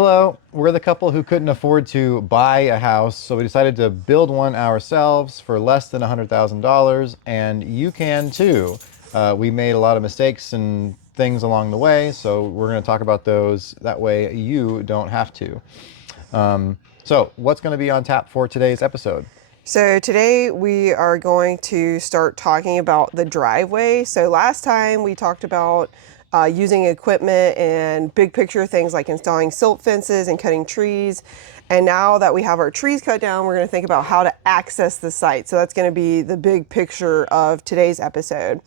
Hello, we're the couple who couldn't afford to buy a house, so we decided to build one ourselves for less than $100,000, and you can too. We made a lot of mistakes and things along the way, so we're going to talk about those. That way you don't have to. So, what's going to be on tap for today's episode? So today we are going to start talking about the driveway. So last time we talked about using equipment and big picture things like installing silt fences and cutting trees. And now that we have our trees cut down, we're going to think about how to access the site. So that's going to be the big picture of today's episode.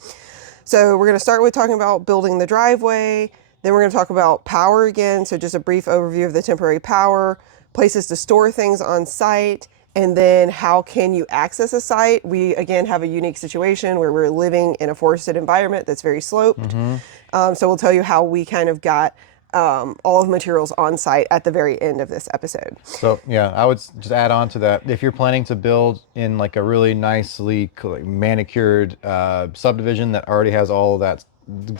So we're going to start with talking about building the driveway. Then we're going to talk about power again. So just a brief overview of the temporary power, places to store things on site, and then how can you access a site? We, again, have a unique situation where we're living in a forested environment that's very sloped. Mm-hmm. So we'll tell you how we kind of got all of the materials on site at the very end of this episode. So yeah, I would just add on to that. If you're planning to build in like a really nicely manicured subdivision that already has all of that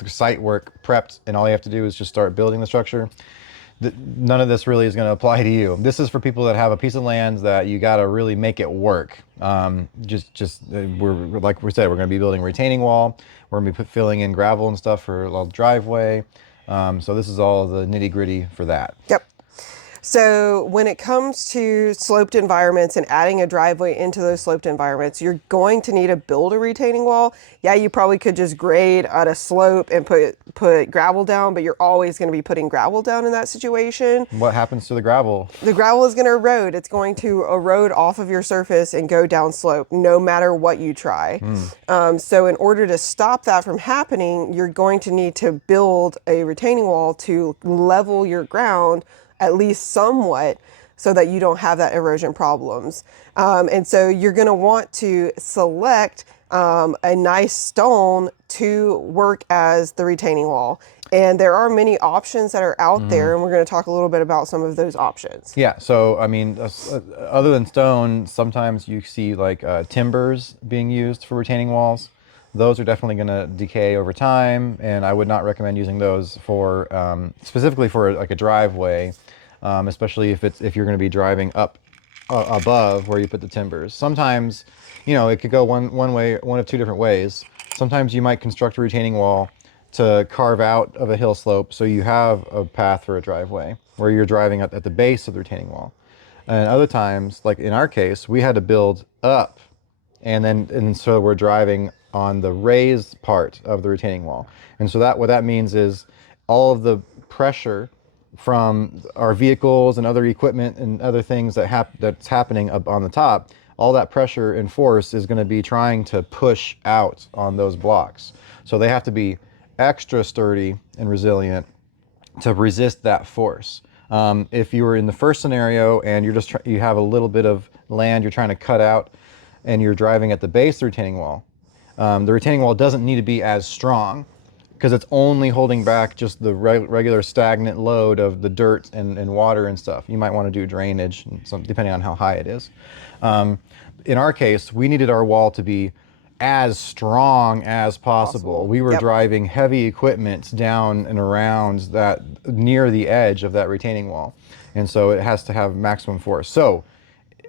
site work prepped, and all you have to do is just start building the structure, none of this really is going to apply to you. This is for people that have a piece of land that you got to really make it work. We're like we said, we're going to be building a retaining wall. We're going to be filling in gravel and stuff for a driveway. So this is all the nitty gritty for that. Yep. So when it comes to sloped environments and adding a driveway into those sloped environments, you're going to need to build a retaining wall. Yeah, you probably could just grade at a slope and put gravel down, but you're always going to be putting gravel down in that situation. What happens to the gravel? The gravel is going to erode. It's going to erode off of your surface and go down slope no matter what you try. So in order to stop that from happening, you're going to need to build a retaining wall to level your ground at least somewhat, so that you don't have that erosion problems. And so you're going to want to select a nice stone to work as the retaining wall. And there are many options that are out there, and we're going to talk a little bit about some of those options. Yeah, so I mean, other than stone, sometimes you see like timbers being used for retaining walls. Those are definitely going to decay over time, and I would not recommend using those for specifically for like a driveway, especially if you're going to be driving up above where you put the timbers. Sometimes, it could go one way, one of two different ways. Sometimes you might construct a retaining wall to carve out of a hill slope so you have a path for a driveway where you're driving at the base of the retaining wall. And other times, like in our case, we had to build up, and so we're driving on the raised part of the retaining wall. And so what that means is all of the pressure from our vehicles and other equipment and other things that's happening up on the top, all that pressure and force is going to be trying to push out on those blocks. So they have to be extra sturdy and resilient to resist that force. If you were in the first scenario and you have a little bit of land you're trying to cut out and you're driving at the base of the retaining wall, the retaining wall doesn't need to be as strong because it's only holding back just the regular stagnant load of the dirt and water and stuff. You might want to do drainage, depending on how high it is. In our case, we needed our wall to be as strong as possible. We were driving heavy equipment down and around that near the edge of that retaining wall. And so it has to have maximum force. So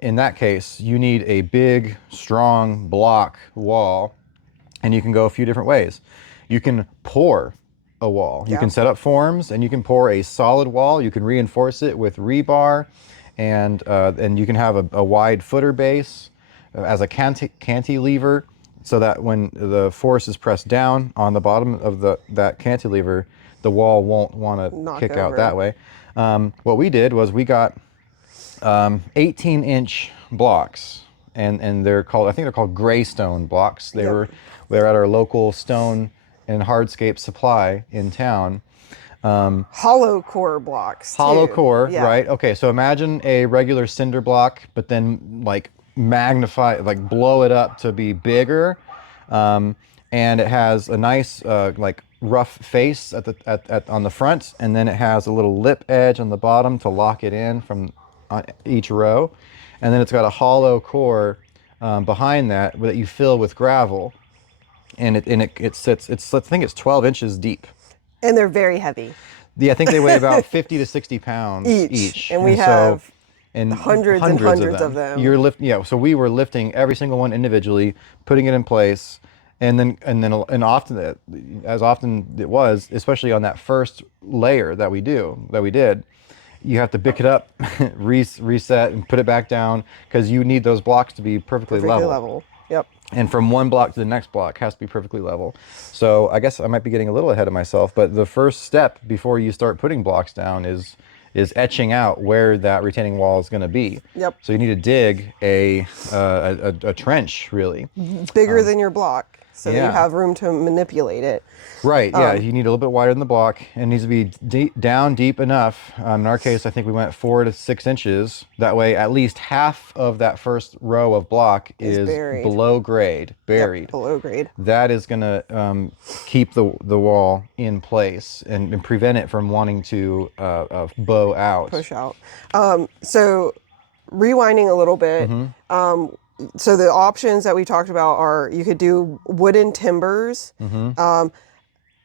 in that case, you need a big, strong block wall, and you can go a few different ways. You can pour a wall. You can set up forms, and you can pour a solid wall. You can reinforce it with rebar, and you can have a wide footer base as a cantilever, so that when the force is pressed down on the bottom of that cantilever, the wall won't want to kick out that way. What we did was we got 18-inch blocks, and I think they're called gray stone blocks. They're at our local stone and hardscape supply in town. Hollow core blocks. Hollow core, right? Okay, so imagine a regular cinder block, but then like magnify, like blow it up to be bigger, and it has a nice like rough face on the front, and then it has a little lip edge on the bottom to lock it in from each row, and then it's got a hollow core behind that you fill with gravel, and it sits. I think it's 12 inches deep. And they're very heavy. I think they weigh about 50 to 60 pounds each, each, and we and so have and hundreds and hundreds of hundreds of them. them. You're yeah. So we were lifting every single one individually, putting it in place, and often as often it was, especially on that first layer that we did, you have to pick it up, reset, and put it back down because you need those blocks to be perfectly Perfectly level. level. Yep. And from one block to the next block has to be perfectly level. So I guess I might be getting a little ahead of myself, but the first step before you start putting blocks down is etching out where that retaining wall is going to be. Yep. So you need to dig a trench, really. Bigger than your block, so that you Yeah. have room to manipulate it. Right, yeah, you need a little bit wider than the block. It needs to be down deep enough. In our case, I think we went 4 to 6 inches. That way, at least half of that first row of block Is is buried. below grade, Yep. buried. Below grade. That is going to keep the wall in place and prevent it from wanting to bow out. Push out. So rewinding a little bit. So the options that we talked about are you could do wooden timbers.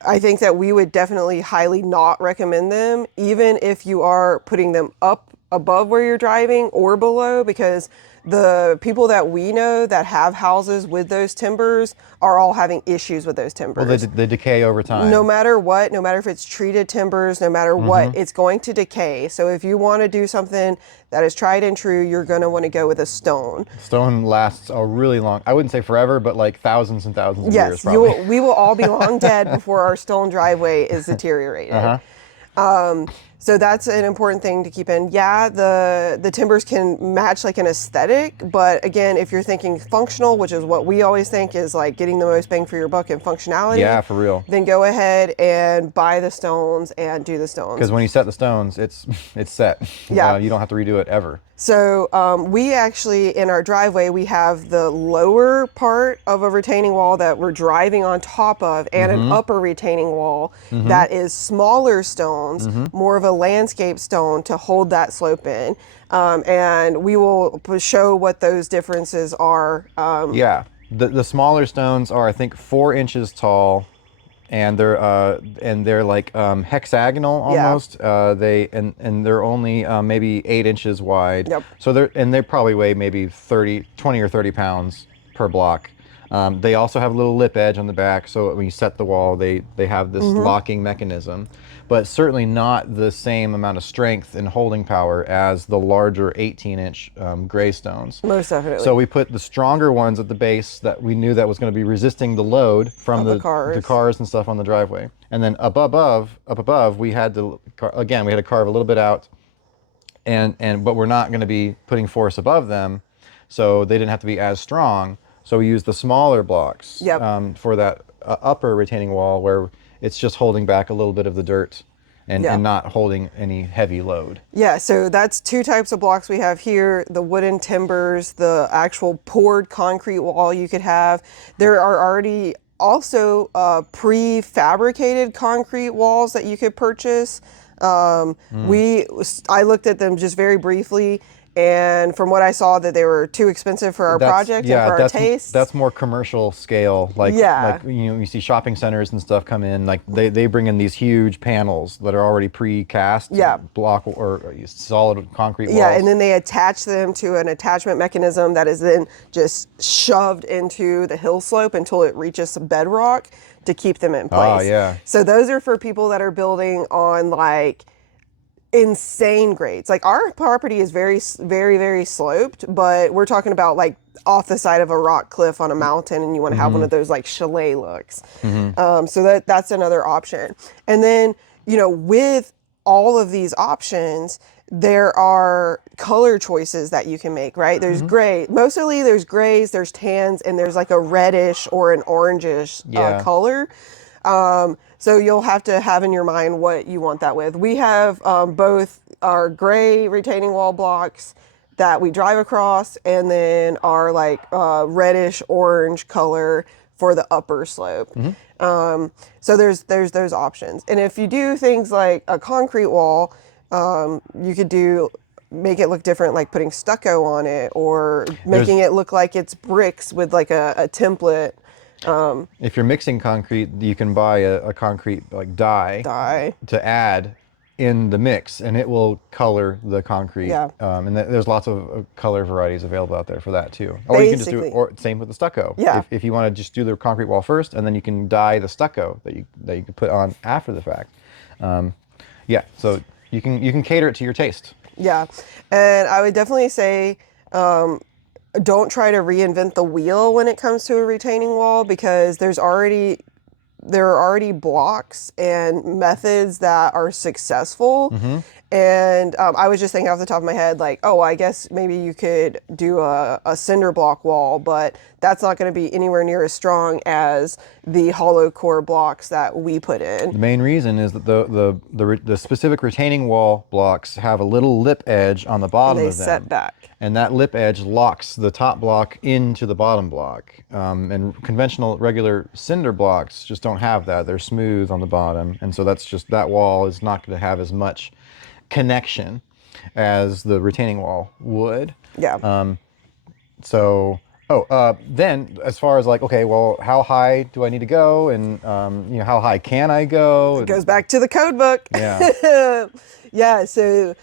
I think that we would definitely highly not recommend them, even if you are putting them up above where you're driving or below, because the people that we know that have houses with those timbers are all having issues with those timbers. Well, they decay over time. No matter what, no matter if it's treated timbers, no matter what, it's going to decay. So if you want to do something that is tried and true, you're going to want to go with a stone. Stone lasts a really long, I wouldn't say forever, but like thousands and thousands of years Yes, probably. we will all be long dead before our stone driveway is deteriorated. So that's an important thing to keep in. Yeah, the timbers can match like an aesthetic, but again, if you're thinking functional, which is what we always think is like getting the most bang for your buck and functionality. Yeah, for real. Then go ahead and buy the stones and do the stones. Because when you set the stones, it's set. Yeah. You don't have to redo it ever. So we actually, in our driveway, we have the lower part of a retaining wall that we're driving on top of and an upper retaining wall that is smaller stones, more of a landscape stone to hold that slope in. And we will show what those differences are. Yeah. The smaller stones are, I think, 4 inches tall, and they're like hexagonal almost. They're only maybe 8 inches wide. Yep. So they probably weigh maybe 20 or 30 pounds per block. They also have a little lip edge on the back, so when you set the wall, they have this locking mechanism, but certainly not the same amount of strength and holding power as the larger 18-inch gray stones. Most definitely. So we put the stronger ones at the base that we knew that was going to be resisting the load from the cars. the cars and stuff on the driveway. And then up above, we had to carve a little bit out, but we're not going to be putting force above them, so they didn't have to be as strong. So we used the smaller blocks for that upper retaining wall where it's just holding back a little bit of the dirt and not holding any heavy load. Yeah, so that's 2 types of blocks we have here, the wooden timbers, the actual poured concrete wall you could have. There are already also prefabricated concrete walls that you could purchase. I looked at them just very briefly, and from what I saw, that they were too expensive for our project and for our taste. That's more commercial scale. Like you see shopping centers and stuff come in, like they bring in these huge panels that are already pre-cast, block or solid concrete walls. Yeah, and then they attach them to an attachment mechanism that is then just shoved into the hill slope until it reaches some bedrock to keep them in place. Oh, yeah. So those are for people that are building on like insane grades. Like our property is very, very, very sloped, but we're talking about like off the side of a rock cliff on a mountain, and you want to have one of those like chalet looks. So that's another option. And then, with all of these options, there are color choices that you can make, right? There's gray, mostly there's grays, there's tans, and there's like a reddish or an orangish color. So you'll have to have in your mind what you want that with. We have both our gray retaining wall blocks that we drive across, and then our like reddish orange color for the upper slope. So there's those options. And if you do things like a concrete wall, you could make it look different, like putting stucco on it or making it look like it's bricks with like a template. If you're mixing concrete, you can buy a concrete like dye Dye. to add in the mix, and it will color the concrete. Yeah. And there's lots of color varieties available out there for that too. Or you can just do it, Basically. or same with the stucco. Yeah. If you want to just do the concrete wall first, and then you can dye the stucco that you can put on after the fact. Yeah. So you can cater it to your taste. Yeah. And I would definitely say, don't try to reinvent the wheel when it comes to a retaining wall, because there are already blocks and methods that are successful. And I was just thinking off the top of my head, like, oh, I guess maybe you could do a cinder block wall, but that's not going to be anywhere near as strong as the hollow core blocks that we put in. The main reason is that the specific retaining wall blocks have a little lip edge on the bottom They of them. set back. And that lip edge locks the top block into the bottom block. And conventional regular cinder blocks just don't have that. They're smooth on the bottom. And so that wall is not going to have as much connection as the retaining wall would. Yeah. Then as far as like, okay, well, how high do I need to go? And, how high can I go? It goes back to the code book. Yeah. Yeah. So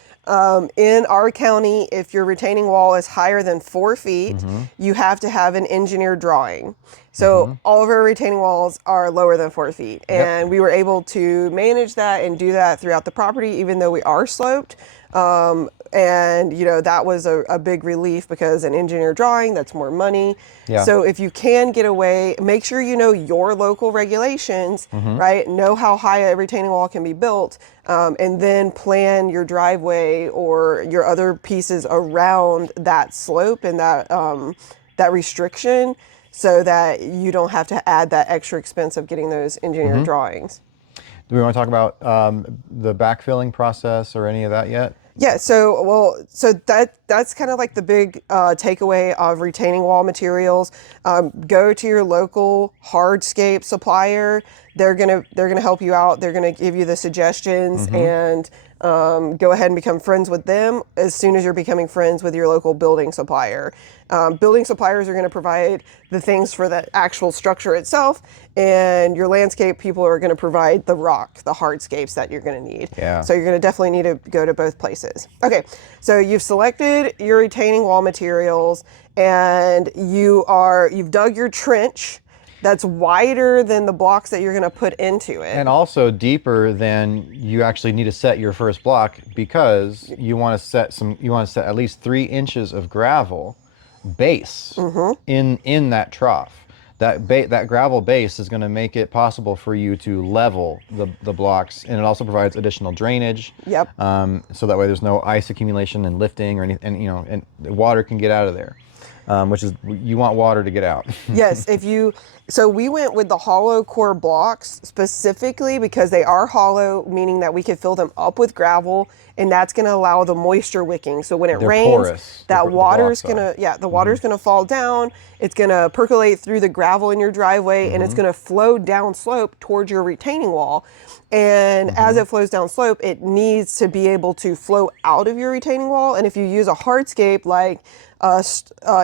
in our county, if your retaining wall is higher than 4 feet, you have to have an engineered drawing. So all of our retaining walls are lower than 4 feet. And we were able to manage that and do that throughout the property, even though we are sloped. And that was a big relief, because an engineer drawing, that's more money. Yeah. So if you can get away, make sure you know your local regulations, right? Know how high a retaining wall can be built, and then plan your driveway or your other pieces around that slope and that restriction, so that you don't have to add that extra expense of getting those engineered drawings. Do we want to talk about the backfilling process or any of that yet? Yeah, so that's kind of like the big takeaway of retaining wall materials. Go to your local hardscape supplier. They're gonna help you out. They're gonna give you the suggestions, and go ahead and become friends with them as soon as you're becoming friends with your local building supplier. Building suppliers are going to provide the things for the actual structure itself, and your landscape people are going to provide the rock, the hardscapes that you're going to need. Yeah. So you're going to definitely need to go to both places. Okay, so you've selected your retaining wall materials, and you've dug your trench that's wider than the blocks that you're going to put into it. And also deeper than you actually need to set your first block, because you want to set at least 3 inches of gravel base in that trough. That gravel base is going to make it possible for you to level the blocks, and it also provides additional drainage. Yep. So that way there's no ice accumulation and lifting or anything, and the water can get out of there. Which is, you want water to get out. Yes, so we went with the hollow core blocks specifically because they are hollow, meaning that we could fill them up with gravel, and that's going to allow the moisture wicking. So when it They're rains, porous. that The water's blocks going to, the water's going to fall down. It's going to percolate through the gravel in your driveway, and it's going to flow down slope towards your retaining wall. And as it flows down slope, it needs to be able to flow out of your retaining wall. And if you use a hardscape, like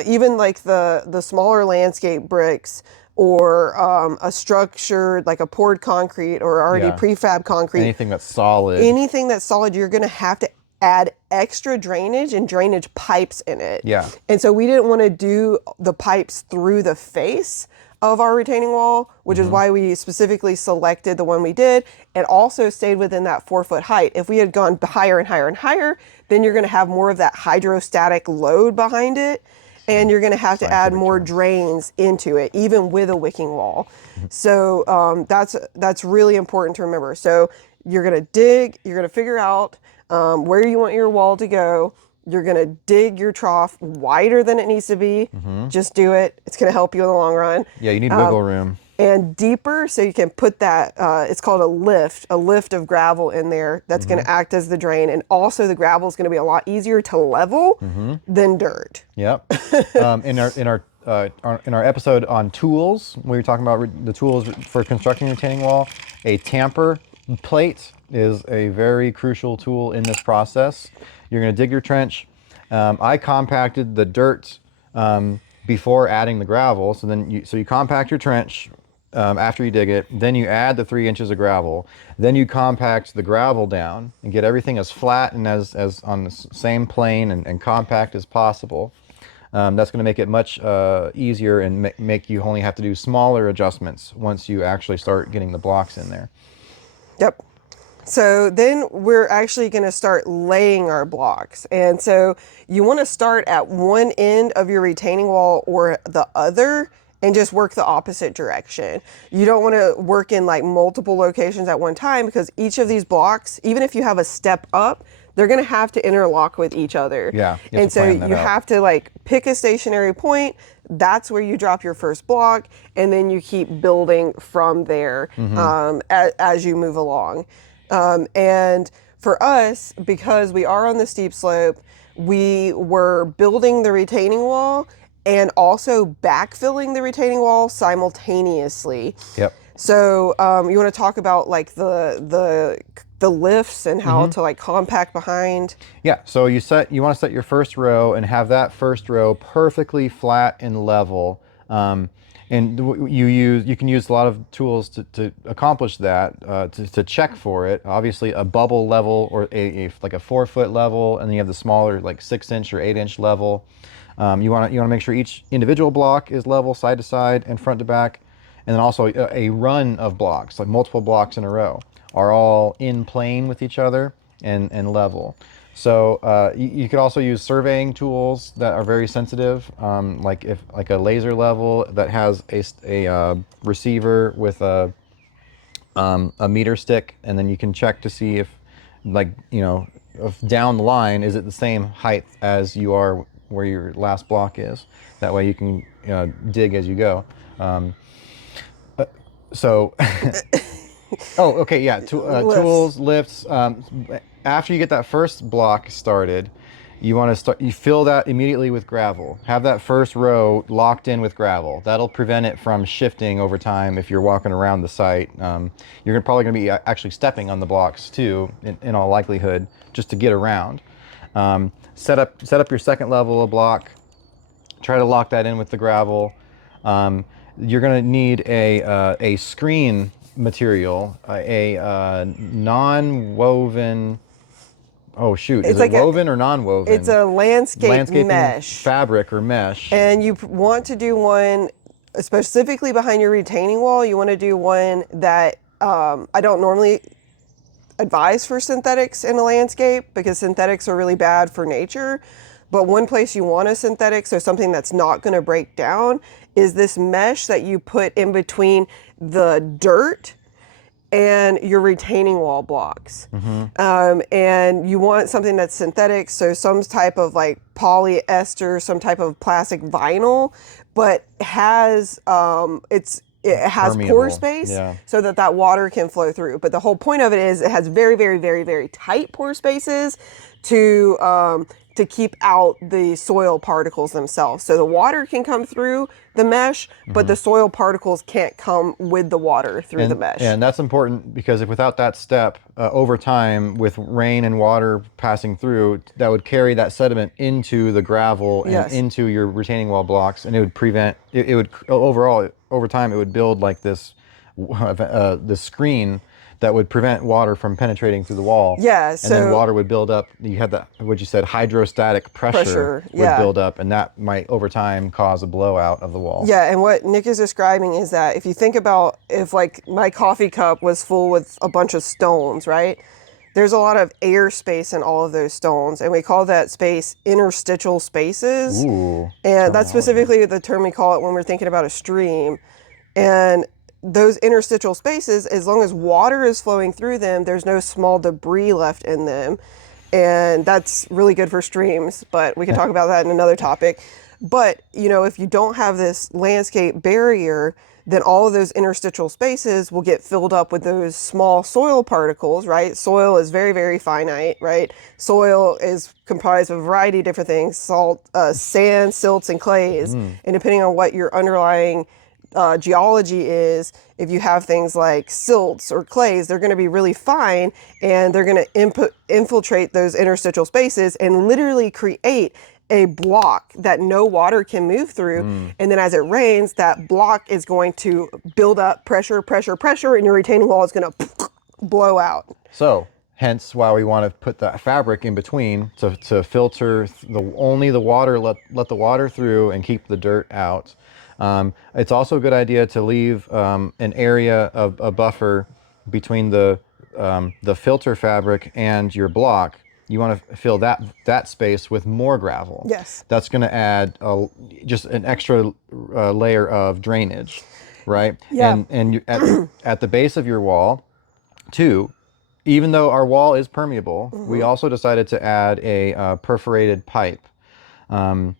even like the smaller landscape bricks, or a structured, like a poured concrete or already prefab concrete. Anything that's solid. Anything that's solid, you're going to have to add extra drainage and drainage pipes in it. Yeah. And so we didn't want to do the pipes through the face of our retaining wall, which is why we specifically selected the one we did, and also stayed within that 4-foot height. If we had gone higher and higher and higher, then you're going to have more of that hydrostatic load behind it, and you're going to have to add more drains into it, even with a wicking wall. So that's really important to remember. So you're going to dig, you're going to figure out where you want your wall to go. You're going to dig your trough wider than it needs to be. Just do it. It's going to help you in the long run. Yeah, you need wiggle room. And deeper, so you can put that, it's called a lift of gravel in there that's going to act as the drain. And also the gravel is going to be a lot easier to level than dirt. Yep. In our episode on tools, we were talking about the tools for constructing a retaining wall. A tamper plate is a very crucial tool in this process. You're going to dig your trench. I compacted the dirt before adding the gravel. So then you compact your trench after you dig it. Then you add the 3 inches of gravel. Then you compact the gravel down and get everything as flat and as on the same plane and compact as possible. That's going to make it much easier and make you only have to do smaller adjustments once you actually start getting the blocks in there. Yep. So then we're actually going to start laying our blocks. And so you want to start at one end of your retaining wall or the other and just work the opposite direction. You don't want to work in like multiple locations at one time, because each of these blocks, even if you have a step up, they're going to have to interlock with each other. Yeah, And so you have to like pick a stationary point. That's where you drop your first block, and then you keep building from there as you move along. And for us, because we are on the steep slope, we were building the retaining wall and also backfilling the retaining wall simultaneously. Yep. So you want to talk about like the lifts and how to like compact behind? Yeah, so you want to set your first row and have that first row perfectly flat and level. And you can use a lot of tools to accomplish that, to check for it. Obviously, a bubble level or like a 4-foot level, and then you have the smaller like 6-inch or 8-inch level. You want to make sure each individual block is level side to side and front to back, and then also a run of blocks, like multiple blocks in a row, are all in plane with each other and level. So you could also use surveying tools that are very sensitive, like a laser level that has a receiver with a meter stick, and then you can check to see if, like, if down the line, is it the same height as you are where your last block is. That way you can dig as you go. So oh, okay, yeah. Tools, lifts. After you get that first block started, you want to start. You fill that immediately with gravel. Have that first row locked in with gravel. That'll prevent it from shifting over time if you're walking around the site. You're probably going to be actually stepping on the blocks too, in all likelihood, just to get around. Set up your second level of block. Try to lock that in with the gravel. You're going to need a screen material, a non-woven. Oh shoot! Is it woven or non-woven? It's a landscaping mesh fabric or mesh. And you want to do one specifically behind your retaining wall. You want to do one that I don't normally advise for synthetics in a landscape, because synthetics are really bad for nature. But one place you want a synthetic, so something that's not going to break down, is this mesh that you put in between the dirt and your retaining wall blocks. And you want something that's synthetic, so some type of like polyester, some type of plastic vinyl, but has it has pore space, so that water can flow through. But the whole point of it is it has very, very, very, very tight pore spaces to keep out the soil particles themselves. So the water can come through the mesh, but the soil particles can't come with the water through the mesh. And that's important, because if without that step, over time, with rain and water passing through, that would carry that sediment into the gravel and into your retaining wall blocks, and it would prevent, it would overall, over time, it would build like this screen that would prevent water from penetrating through the wall. Yeah, and then water would build up. You had that, what you said, hydrostatic pressure would build up, and that might, over time, cause a blowout of the wall. Yeah, and what Nick is describing is that if you think about, if like my coffee cup was full with a bunch of stones, right? There's a lot of air space in all of those stones, and we call that space interstitial spaces. Ooh, and that's specifically the term we call it when we're thinking about a stream. And those interstitial spaces, as long as water is flowing through them, there's no small debris left in them. And that's really good for streams, but we can talk about that in another topic. But, if you don't have this landscape barrier, then all of those interstitial spaces will get filled up with those small soil particles, right? Soil is very, very finite, right? Soil is comprised of a variety of different things: salt, sand, silts, and clays. And depending on what your underlying geology is, if you have things like silts or clays, they're going to be really fine, and they're going to infiltrate those interstitial spaces and literally create a block that no water can move through. And then as it rains, that block is going to build up pressure, and your retaining wall is going to blow out. So hence why we want to put that fabric in between to filter only the water, let the water through and keep the dirt out. It's also a good idea to leave an area of a buffer between the filter fabric and your block. You want to fill that space with more gravel. Yes. That's going to add just an extra layer of drainage, right? Yeah. And you, at the base of your wall, too, even though our wall is permeable, we also decided to add a perforated pipe. And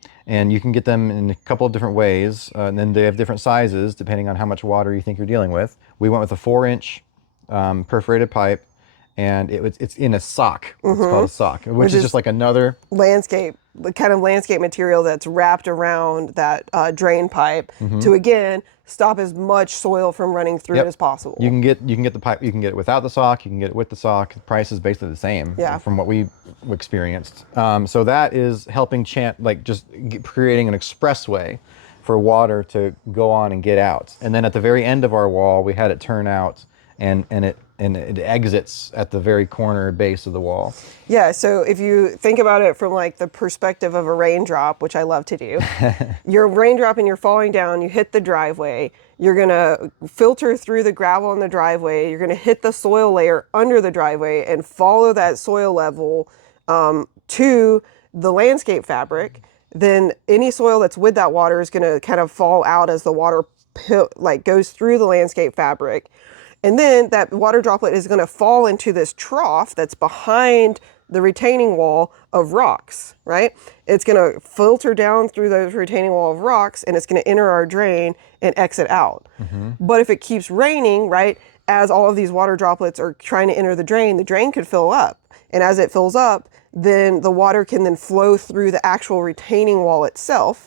you can get them in a couple of different ways, and then they have different sizes depending on how much water you think you're dealing with. We went with a 4-inch perforated pipe, and it's in a sock. It's called a sock, which is just like another the kind of landscape material that's wrapped around that drain pipe to, again, stop as much soil from running through it as possible. You can get the pipe. You can get it without the sock. You can get it with the sock. The price is basically the same. Yeah. From what we experienced. So that is helping creating an expressway for water to go on and get out. And then at the very end of our wall, we had it turn out, and it exits at the very corner base of the wall. Yeah, so if you think about it from like the perspective of a raindrop, which I love to do, you're a raindrop and you're falling down, you hit the driveway, you're gonna filter through the gravel in the driveway, you're gonna hit the soil layer under the driveway and follow that soil level to the landscape fabric. Then any soil that's with that water is gonna kind of fall out as the water goes through the landscape fabric. And then that water droplet is going to fall into this trough that's behind the retaining wall of rocks, right? It's going to filter down through the retaining wall of rocks, and it's going to enter our drain and exit out. But if it keeps raining, right, as all of these water droplets are trying to enter the drain could fill up. And as it fills up, then the water can then flow through the actual retaining wall itself.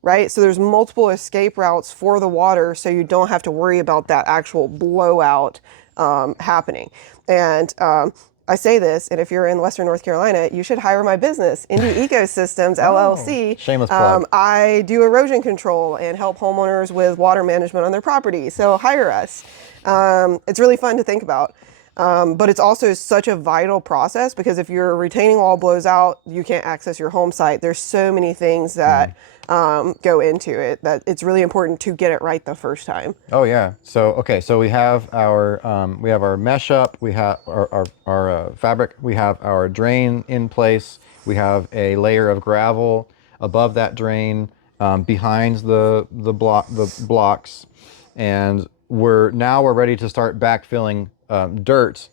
Right? So there's multiple escape routes for the water, so you don't have to worry about that actual blowout happening. And I say this, and if you're in Western North Carolina, you should hire my business, Indie Ecosystems LLC. Shameless plug. I do erosion control and help homeowners with water management on their property. So hire us. It's really fun to think about. But it's also such a vital process, because if your retaining wall blows out, you can't access your home site. There's so many things that go into it that it's really important to get it right the first time. Oh yeah. So we have our mesh up, we have our fabric, we have our drain in place, we have a layer of gravel above that drain, behind the blocks, and we're ready to start backfilling dirt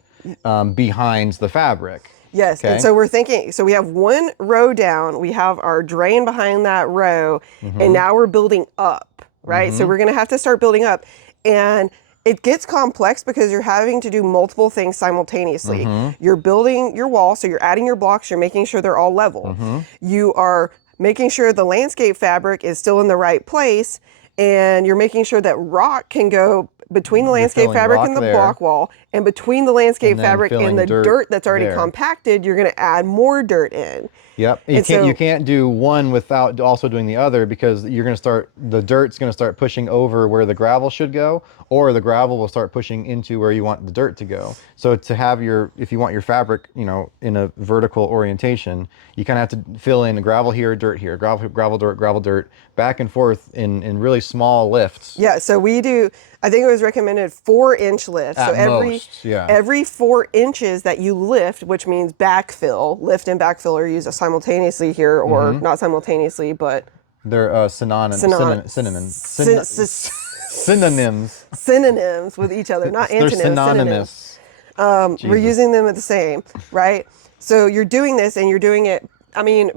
behind the fabric. Yes, okay. And so we're thinking, so we have one row down, we have our drain behind that row, and now we're building up, right? So we're gonna have to start building up. And it gets complex because you're having to do multiple things simultaneously. You're building your wall, so you're adding your blocks, you're making sure they're all level. You are making sure the landscape fabric is still in the right place, and you're making sure that rock can go between the landscape fabric and the block wall, and between the landscape fabric and the dirt that's already compacted, you're going to add more dirt in. Yep. You can't do one without also doing the other, because the dirt's going to start pushing over where the gravel should go, or the gravel will start pushing into where you want the dirt to go. So to have if you want your fabric, in a vertical orientation, you kind of have to fill in gravel here, gravel, dirt, back and forth in really small lifts. Yeah. So we do, I think it was recommended 4-inch lifts. At so most, yeah. Every 4 inches that you lift, which means backfill, lift and backfill are used simultaneously here, or not simultaneously, but they're synonyms with each other, not antonyms. They're synonymous. We're using them at the same, right? So you're doing this, and you're doing it,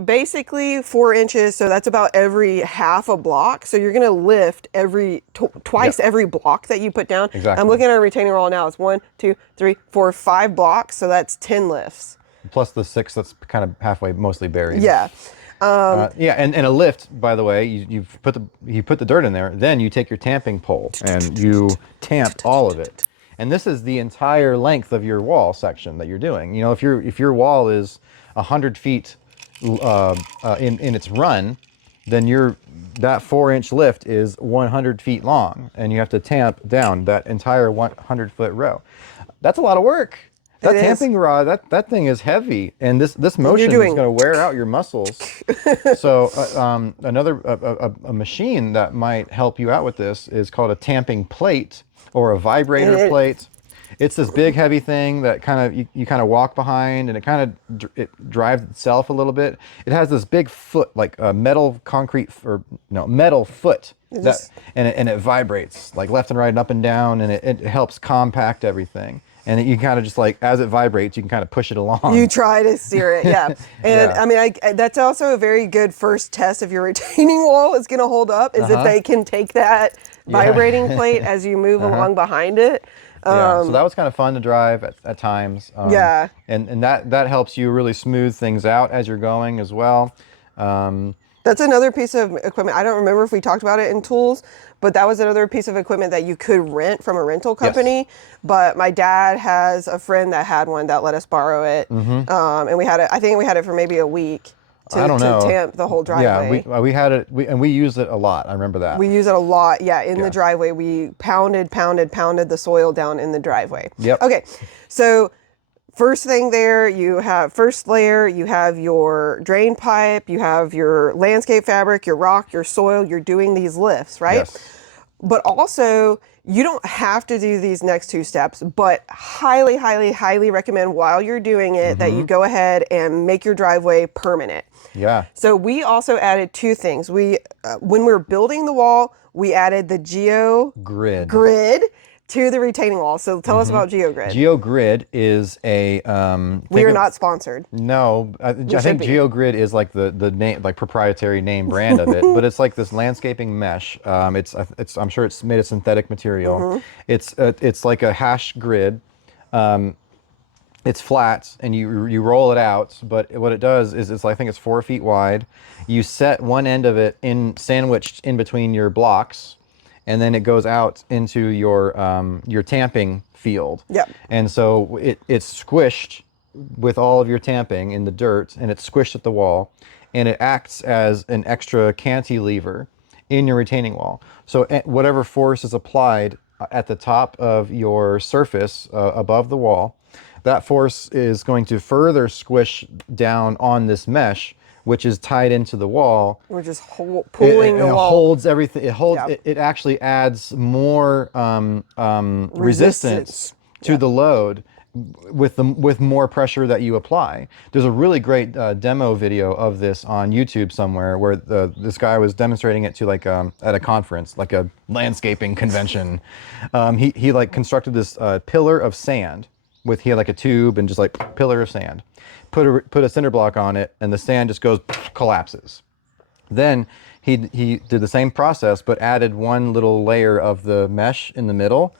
basically 4 inches, so that's about every half a block. So you're going to lift twice every block that you put down. Exactly. I'm looking at our retaining wall now. It's 1, 2, 3, 4, 5 blocks, so that's 10 lifts. Plus the 6 that's kind of halfway mostly buried. Yeah. And a lift, by the way, you put the dirt in there, then you take your tamping pole and you tamp all of it. And this is the entire length of your wall section that you're doing. If your wall is 100 feet in its run, then that 4-inch lift is 100 feet long, and you have to tamp down that entire 100-foot row. That's a lot of work. It That is. tamping rod, that thing is heavy, and this motion is doing- going to wear out your muscles. So another a machine that might help you out with this is called a tamping plate or a vibrator plate. It's this big heavy thing that kind of you kind of walk behind, and it drives itself a little bit. It has this big foot, like a metal concrete or no metal foot and it vibrates like left and right and up and down, and it helps compact everything. And you kind of just like, as it vibrates, you can kind of push it along. You try to steer it, yeah. And Yeah. I mean, that's also a very good first test if your retaining wall is going to hold up, is if they can take that vibrating plate as you move along behind it. Yeah, so that was kind of fun to drive at times. Yeah. And that helps you really smooth things out as you're going as well. That's another piece of equipment. I don't remember if we talked about it in tools, but that was another piece of equipment that you could rent from a rental company. Yes. But my dad has a friend that had one that let us borrow it. And we had it, I think we had it for maybe a week to tamp the whole driveway. Yeah, we had it, and we used it a lot. I remember that. We use it a lot, in the driveway. We pounded the soil down in the driveway. Yep. Okay, so first thing there, you have first layer, you have your drain pipe, you have your landscape fabric, your rock, your soil, you're doing these lifts, right? Yes. But also, you don't have to do these next two steps, but highly, highly, highly recommend while you're doing it that you go ahead and make your driveway permanent. Yeah. So we also added two things. We, when we were building the wall, we added the geogrid to the retaining wall. So tell us about geogrid. Geogrid is a we are not sponsored. No, I think geogrid is like the name, like proprietary name brand of it, but it's like this landscaping mesh. I'm sure it's made of synthetic material. It's like a hash grid. It's flat, and you roll it out, but what it does is I think it's 4 feet wide. You set one end of it sandwiched in between your blocks, and then it goes out into your tamping field. Yep. And so it's squished with all of your tamping in the dirt, and it's squished at the wall, and it acts as an extra cantilever in your retaining wall. So whatever force is applied at the top of your surface above the wall, that force is going to further squish down on this mesh, which is tied into the wall. We're just pulling the wall. It holds everything. It actually adds more resistance to the load with more pressure that you apply. There's a really great demo video of this on YouTube somewhere where this guy was demonstrating it to like at a conference, like a landscaping convention. He like constructed this pillar of sand. He had like a tube and just like pillar of sand, put a cinder block on it, and the sand just collapses. Then he did the same process, but added one little layer of the mesh in the middle,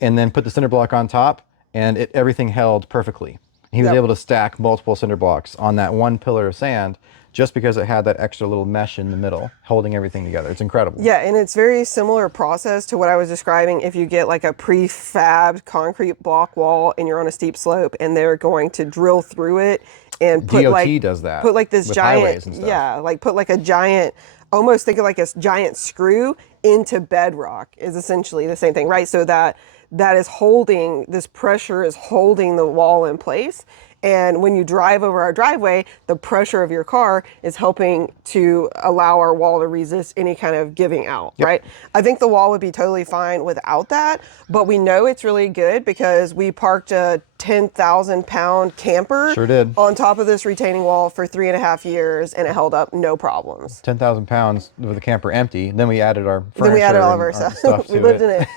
and then put the cinder block on top, and everything held perfectly. He was able to stack multiple cinder blocks on that one pillar of sand, just because it had that extra little mesh in the middle holding everything together. It's incredible. Yeah, and it's very similar process to what I was describing if you get like a prefabbed concrete block wall and you're on a steep slope and they're going to drill through it and put DOT does that. Put like this with giant, highways and stuff. like put like a giant, almost think of like a giant screw into bedrock is essentially the same thing, right? So that is holding, this pressure is holding the wall in place. And when you drive over our driveway, the pressure of your car is helping to allow our wall to resist any kind of giving out, right? I think the wall would be totally fine without that, but we know it's really good because we parked a 10,000-pound camper on top of this retaining wall for 3.5 years, and it held up no problems. 10,000 pounds with the camper empty. Then we added our furniture. Then we added all of our stuff. We lived in it.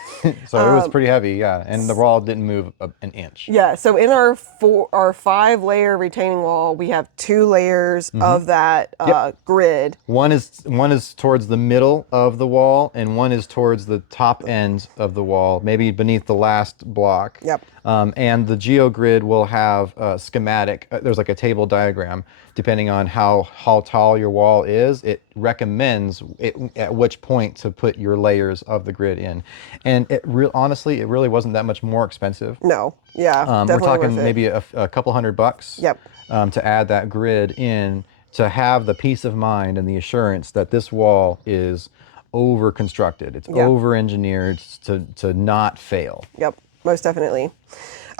So it was pretty heavy, and the wall didn't move an inch. Yeah, so in our 5-layer retaining wall, we have 2 layers of that grid. One is towards the middle of the wall, and one is towards the top end of the wall, maybe beneath the last block. Yep. And the GeoGrid will have a schematic. There's like a table diagram. Depending on how tall your wall is, it recommends at which point to put your layers of the grid in. And honestly, it really wasn't that much more expensive. No. Yeah. We're talking maybe a couple $100. Yep. To add that grid in. to have the peace of mind and the assurance that this wall is over constructed. It's Yeah. over engineered to not fail. Yep, most definitely.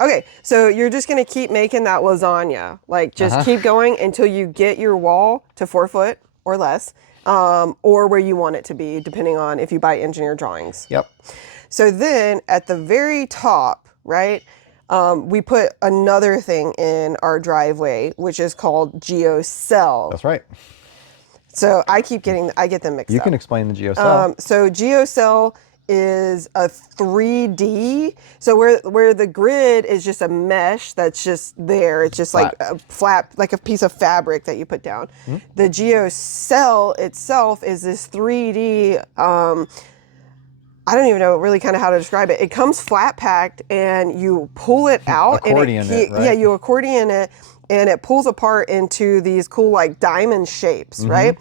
Okay, so you're just gonna keep making that lasagna. Like, just keep going until you get your wall to 4 foot or less, or where you want it to be, depending on if you buy engineer drawings. Yep. So then at the very top, right, we put another thing in our driveway, which is called geocell. That's right. So I get them mixed You up. can explain the geocell. So geocell is a 3D. So where the grid is just a mesh that's just there. It's just like a flat, like a piece of fabric that you put down. The geocell itself is this 3D. I don't even know really kind of how to describe it. It comes flat packed and you pull it out. Accordion it, right? Yeah, you accordion it and it pulls apart into these cool like diamond shapes, right?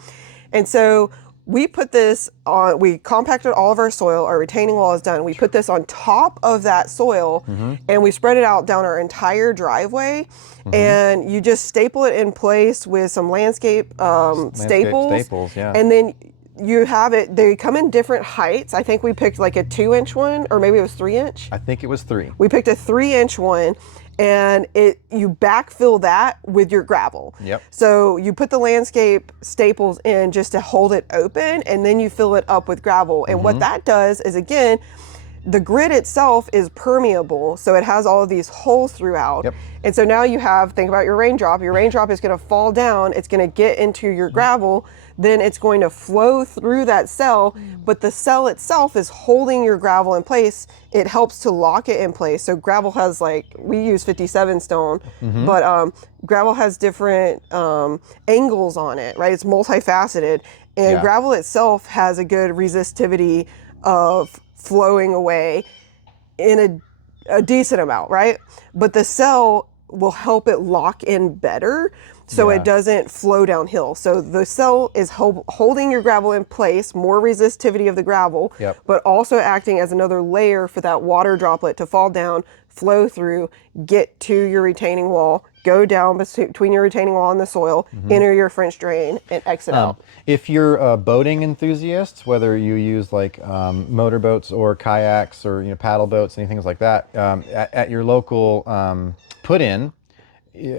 And so we put this on, we compacted all of our soil, our retaining wall is done. We put this on top of that soil and we spread it out down our entire driveway and you just staple it in place with some landscape staples. Yeah. And then you have it, they come in different heights. I think we picked like a 2-inch one, or maybe it was 3-inch. I think it was 3. We picked a 3-inch one and you backfill that with your gravel. Yep. So you put the landscape staples in just to hold it open and then you fill it up with gravel. And what that does is, again, the grid itself is permeable, so it has all of these holes throughout. Yep. And so now you have, think about your raindrop. Your raindrop is going to fall down, it's going to get into your gravel, then it's going to flow through that cell, but the cell itself is holding your gravel in place. It helps to lock it in place. So gravel has, like, we use 57 stone, but gravel has different angles on it, right? It's multifaceted, and gravel itself has a good resistivity of flowing away in a decent amount, right? But the cell will help it lock in better so it doesn't flow downhill. So the cell is holding your gravel in place, more resistivity of the gravel, but also acting as another layer for that water droplet to fall down, flow through, get to your retaining wall, go down between your retaining wall and the soil, enter your French drain, and exit out. If you're a boating enthusiast, whether you use like motorboats or kayaks or paddle boats, anything like that, at your local put-in,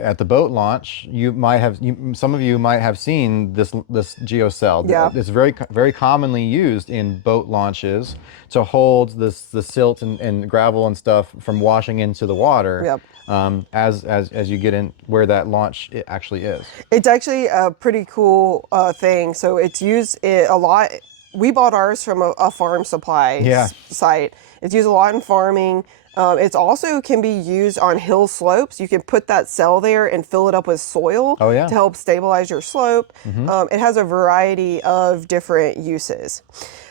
at the boat launch, you might have some of you might have seen this geocell. Yeah. It's very commonly used in boat launches to hold the silt and gravel and stuff from washing into the water. Yep. As you get in where that launch it actually is. It's actually a pretty cool thing. So it's used a lot. We bought ours from a farm supply site. It's used a lot in farming. It's also can be used on hill slopes. You can put that cell there and fill it up with soil to help stabilize your slope. It has a variety of different uses.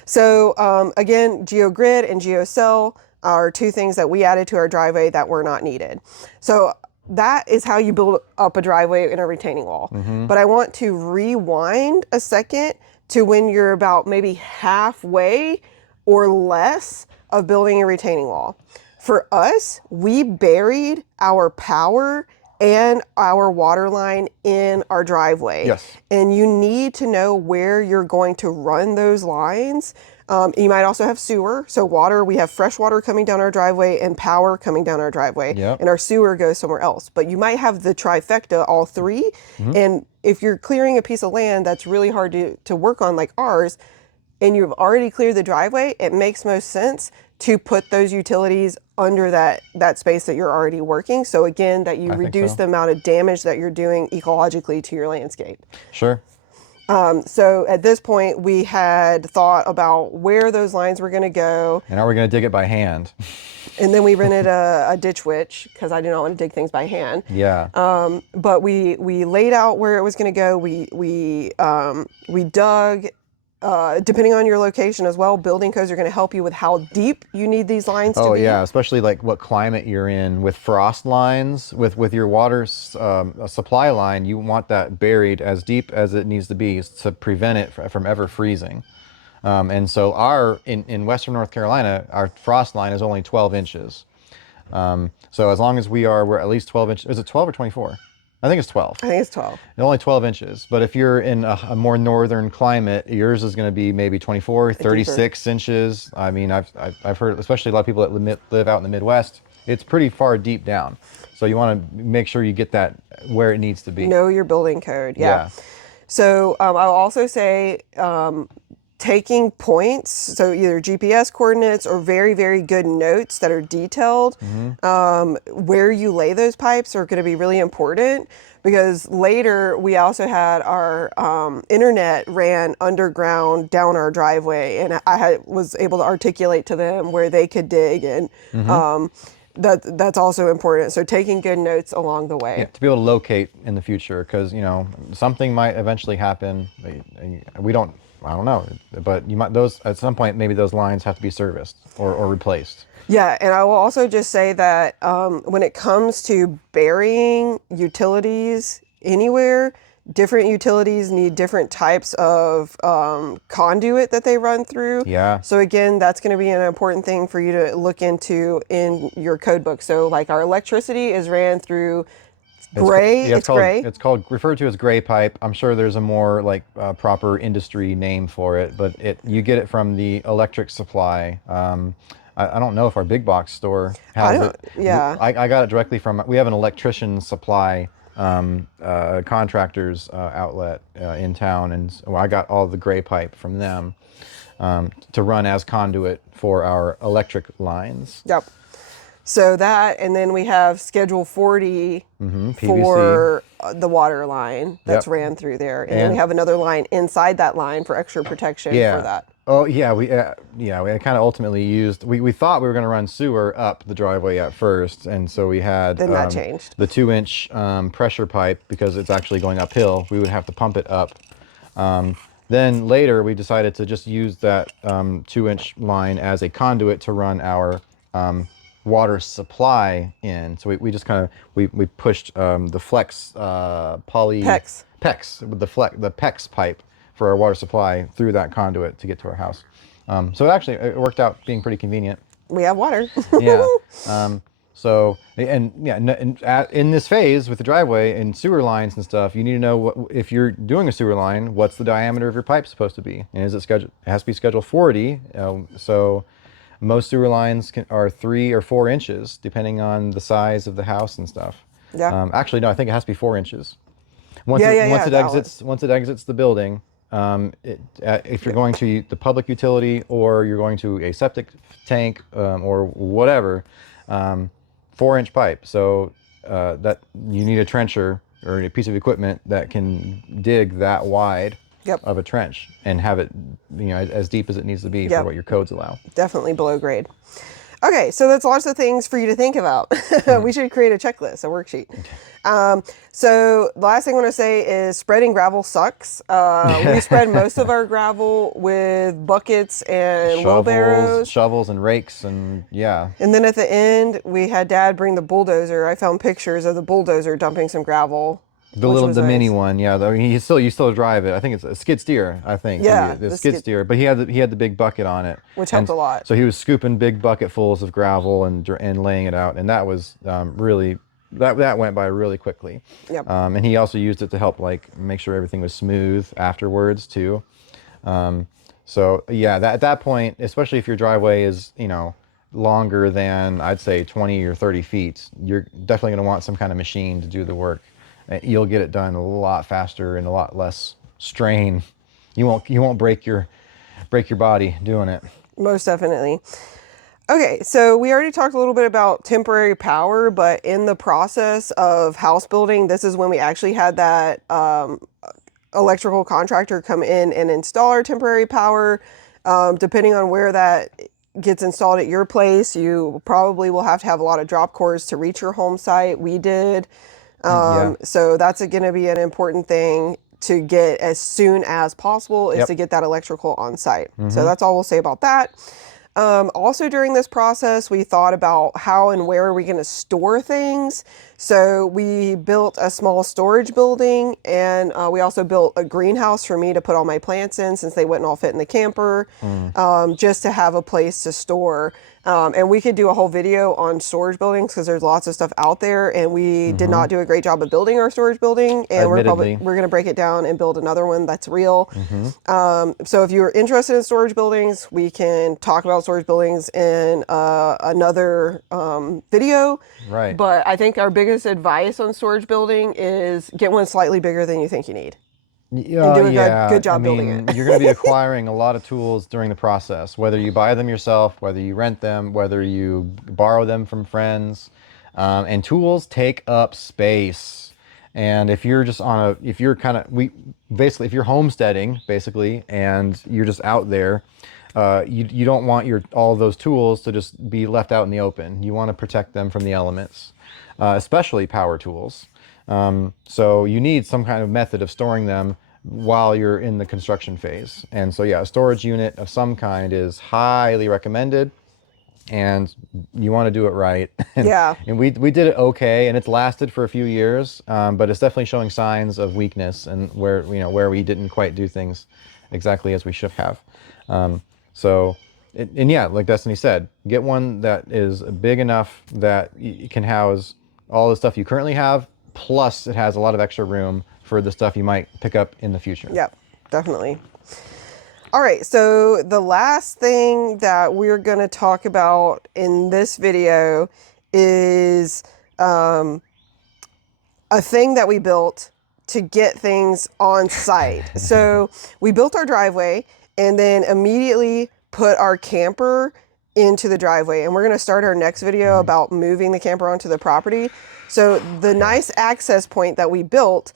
So again, geogrid and geocell are two things that we added to our driveway that were not needed. So that is how you build up a driveway in a retaining wall. But I want to rewind a second to when you're about maybe halfway or less of building a retaining wall. For us, we buried our power and our water line in our driveway. Yes. And you need to know where you're going to run those lines. You might also have sewer. So water, we have fresh water coming down our driveway and power coming down our driveway. Yep. And our sewer goes somewhere else. But you might have the trifecta, all three. And if you're clearing a piece of land that's really hard to work on like ours, and you've already cleared the driveway, it makes most sense to put those utilities under that space that you're already working. So again, that you reduce the amount of damage that you're doing ecologically to your landscape. Sure. So at this point, we had thought about where those lines were going to go. And are we going to dig it by hand? And then we rented a ditch witch because I do not want to dig things by hand. Yeah. But we laid out where it was going to go. We dug. Depending on your location as well, building codes are going to help you with how deep you need these lines to be. Oh yeah, especially like what climate you're in with frost lines, with your water supply line, you want that buried as deep as it needs to be to prevent it from ever freezing. And so in Western North Carolina, our frost line is only 12 inches. So as long as we're at least 12 inches, is it 12 or 24? I think it's 12. I think it's 12. Only 12 inches. But if you're in a more northern climate, yours is going to be maybe 24, Deeper. 36 inches. I mean, I've heard, especially a lot of people that live out in the Midwest, it's pretty far deep down. So you want to make sure you get that where it needs to be. Know your building code. Yeah. Yeah. So I'll also say taking points, so either GPS coordinates or very, very good notes that are detailed, where you lay those pipes are going to be really important, because later we also had our internet ran underground down our driveway, and was able to articulate to them where they could dig, and that's also important. So taking good notes along the way. Yeah, to be able to locate in the future, because something might eventually happen. I don't know, but you might those at some point maybe those lines have to be serviced or replaced. Yeah, and I will also just say that when it comes to burying utilities anywhere, different utilities need different types of conduit that they run through. Yeah. So again, that's going to be an important thing for you to look into in your code book. So like our electricity is ran through gray. It's gray. It's called referred to as gray pipe. I'm sure there's a more like proper industry name for it, but you get it from the electric supply. I don't know if our big box store has it. Yeah. I got it directly from. We have an electrician supply contractors outlet in town, and so I got all the gray pipe from them to run as conduit for our electric lines. Yep. So that, and then we have Schedule 40 for the water line that's ran through there, and then we have another line inside that line for extra protection for that. Oh yeah, we kind of ultimately used. We thought we were going to run sewer up the driveway at first, and so we had Then that changed. The 2-inch pressure pipe, because it's actually going uphill. We would have to pump it up. Then later we decided to just use that 2-inch line as a conduit to run our water supply in. So we just kind of we pushed the flex poly PEX with the PEX pipe for our water supply through that conduit to get to our house. So it worked out being pretty convenient. We have water. Yeah. So in this phase with the driveway and sewer lines and stuff, you need to know if you're doing a sewer line, what's the diameter of your pipe supposed to be, and is it scheduled? It has to be scheduled 40. So most sewer lines are 3 or 4 inches, depending on the size of the house and stuff. Yeah. Actually, no, I think it has to be 4 inches. Once it exits the building, if you're going to the public utility or you're going to a septic tank or whatever, 4-inch pipe. So that you need a trencher or a piece of equipment that can dig that wide of a trench and have it, as deep as it needs to be for what your codes allow. Definitely below grade. Okay, so that's lots of things for you to think about. We should create a checklist, a worksheet. So the last thing I want to say is spreading gravel sucks. We spread most of our gravel with buckets and wheelbarrows. Shovels and rakes, and yeah. And then at the end, we had Dad bring the bulldozer. I found pictures of the bulldozer dumping some gravel. The mini one, yeah. I mean, you still drive it. I think it's a skid steer. I think the skid steer. But he had the big bucket on it, which helped a lot. So he was scooping big bucketfuls of gravel and laying it out, and that was really that went by really quickly. Yep. And he also used it to help make sure everything was smooth afterwards too. So yeah, at that point, especially if your driveway is longer than I'd say 20 or 30 feet, you're definitely going to want some kind of machine to do the work. You'll get it done a lot faster and a lot less strain. You won't break your body doing it. Most definitely. Okay, so we already talked a little bit about temporary power, but in the process of house building, this is when we actually had that electrical contractor come in and install our temporary power. Depending on where that gets installed at your place, you probably will have to have a lot of drop cords to reach your home site. We did. So that's going to be an important thing to get as soon as possible, is to get that electrical on site. So that's all we'll say about that. Also during this process, we thought about how and where are we going to store things. So we built a small storage building, and we also built a greenhouse for me to put all my plants in since they wouldn't all fit in the camper, just to have a place to store. And we could do a whole video on storage buildings because there's lots of stuff out there, and we did not do a great job of building our storage building, and we're Admittedly. going to break it down and build another one that's real. So if you're interested in storage buildings, we can talk about storage buildings in another video. Right. But I think our biggest advice on storage building is get one slightly bigger than you think you need. Yeah, do a good job building it. You're going to be acquiring a lot of tools during the process, whether you buy them yourself, whether you rent them, whether you borrow them from friends. And tools take up space. And if you're just if you're if you're homesteading, basically, and you're just out there, you don't want all of those tools to just be left out in the open. You want to protect them from the elements, especially power tools. So you need some kind of method of storing them while you're in the construction phase. And so yeah, a storage unit of some kind is highly recommended, and you want to do it right. And we did it okay, and it's lasted for a few years, but it's definitely showing signs of weakness and where we didn't quite do things exactly as we should have. And yeah, like Destiny said, get one that is big enough that you can house all the stuff you currently have, plus it has a lot of extra room for the stuff you might pick up in the future. Yep, definitely. All right, so the last thing that we're going to talk about in this video is a thing that we built to get things on site. So we built our driveway and then immediately put our camper into the driveway. And we're going to start our next video about moving the camper onto the property. So the nice access point that we built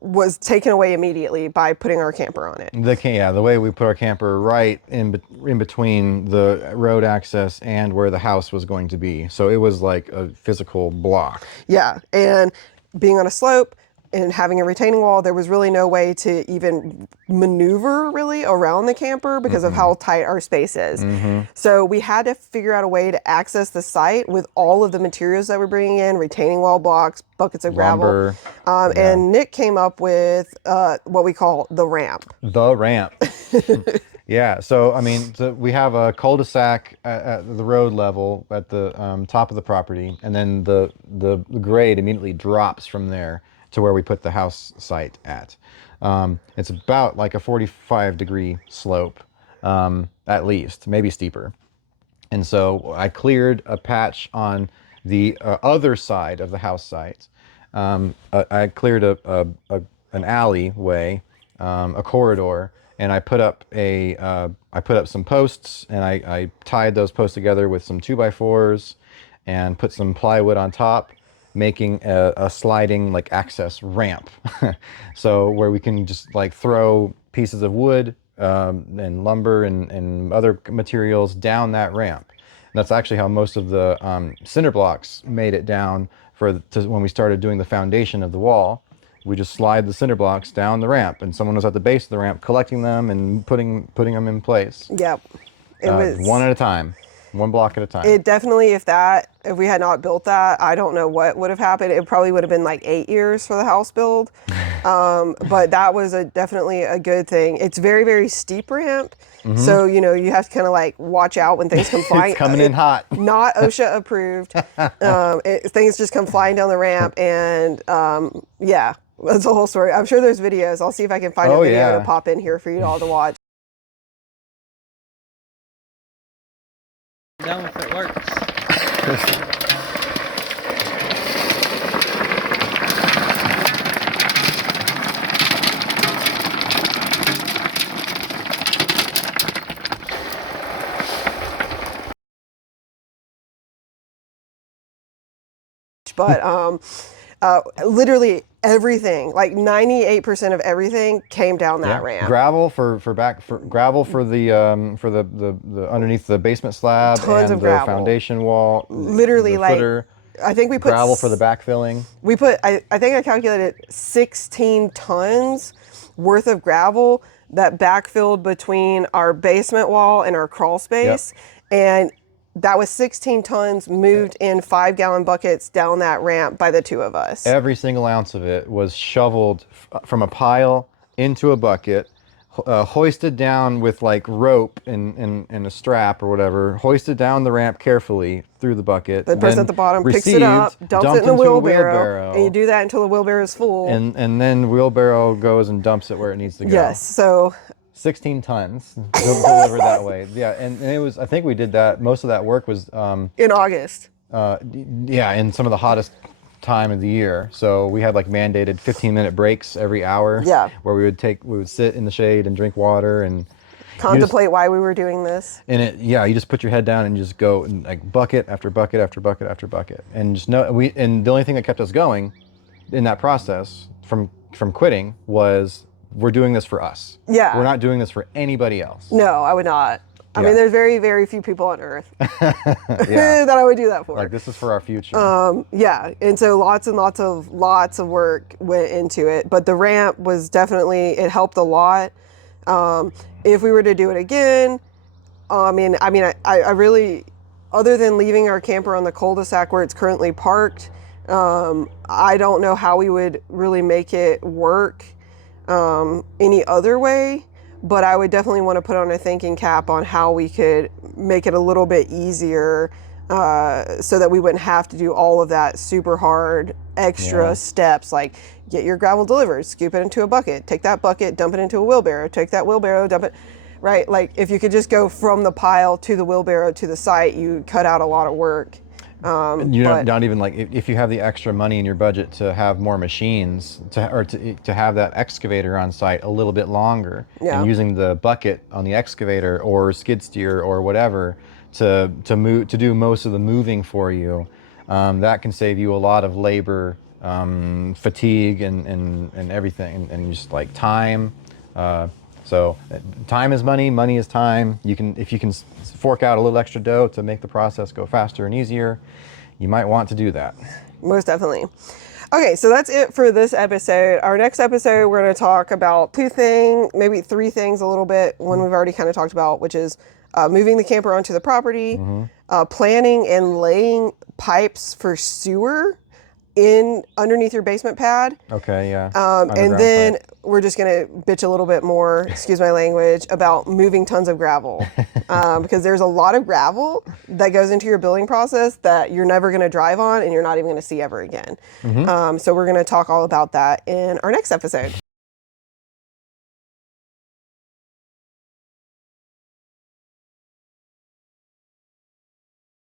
was taken away immediately by putting our camper on it. The way we put our camper right in between the road access and where the house was going to be. So it was like a physical block. Yeah, and being on a slope and having a retaining wall, there was really no way to even maneuver really around the camper because of how tight our space is. So we had to figure out a way to access the site with all of the materials that we're bringing in, retaining wall blocks, buckets of Lumber. gravel. And Nick came up with what we call the ramp. The ramp. Yeah, so we have a cul-de-sac at the road level at the top of the property, and then the grade immediately drops from there to where we put the house site at. It's about like a 45-degree slope, at least, maybe steeper. And so I cleared a patch on the other side of the house site. I cleared an alleyway, a corridor, and I put up some posts, and I tied those posts together with some 2x4s and put some plywood on top, making a sliding like access ramp. So where we can just like throw pieces of wood and lumber and other materials down that ramp. And that's actually how most of the cinder blocks made it down when we started doing the foundation of the wall. We just slide the cinder blocks down the ramp, and someone was at the base of the ramp collecting them and putting them in place. Yep. It was one at a time. One block at a time. It definitely, if we had not built that, I don't know what would have happened. It probably would have been like 8 years for the house build. But that was definitely a good thing. It's very, very steep ramp. So, you have to kind of like watch out when things come flying. It's coming in hot. Not OSHA approved. Things just come flying down the ramp, and yeah, that's the whole story. I'm sure there's videos. I'll see if I can find a video to pop in here for you all to watch. Down if it works. But literally everything, like 98% of everything, came down that ramp. Gravel for the underneath the basement slab. Tons and of gravel. The foundation wall. Literally, like footer, I think we put gravel for the backfilling. We put I think I calculated 16 tons worth of gravel that backfilled between our basement wall and our crawl space. And that was 16 tons moved in 5-gallon buckets down that ramp by the two of us. Every single ounce of it was shoveled from a pile into a bucket, hoisted down with like rope and a strap or whatever, hoisted down the ramp carefully through the bucket. The person then at the bottom picks it received, up, dumps it in the into a wheelbarrow, and you do that until the wheelbarrow is full. and then wheelbarrow goes and dumps it where it needs to go. Yes, so 16 tons delivered that way. Yeah, and it was, I think we did that, most of that work was, in August. yeah, in some of the hottest time of the year. So we had like mandated 15-minute breaks every hour. Yeah. Where we would sit in the shade and drink water and Contemplate why we were doing this. And you just put your head down and you just go and like bucket after bucket after bucket after bucket. And just know and the only thing that kept us going in that process from quitting was we're doing this for us. Yeah. We're not doing this for anybody else. No, I would not. I mean, there's very, very few people on Earth Yeah. that I would do that for. Like this is for our future. Yeah, and so lots of work went into it. But the ramp was definitely, it helped a lot. If we were to do it again, I really, other than leaving our camper on the cul-de-sac where it's currently parked, I don't know how we would really make it work any other way. But I would definitely want to put on a thinking cap on how we could make it a little bit easier so that we wouldn't have to do all of that super hard extra steps, like get your gravel delivered, scoop it into a bucket, take that bucket, dump it into a wheelbarrow, take that wheelbarrow, dump it, right? Like if you could just go from the pile to the wheelbarrow to the site, you cut out a lot of work. Not even like if you have the extra money in your budget to have more machines to have that excavator on site a little bit longer and using the bucket on the excavator or skid steer or whatever to do most of the moving for you, that can save you a lot of labor, fatigue and everything and just like time. So time is money, money is time. If you can fork out a little extra dough to make the process go faster and easier, you might want to do that. Most definitely. Okay, so that's it for this episode. Our next episode, we're going to talk about 2 things, maybe 3 things a little bit, one we've already kind of talked about, which is moving the camper onto the property, planning and laying pipes for sewer underneath your basement pad. Okay, yeah. And then we're just going to bitch a little bit more, excuse my language, about moving tons of gravel. Because there's a lot of gravel that goes into your building process that you're never going to drive on and you're not even going to see ever again. So we're going to talk all about that in our next episode.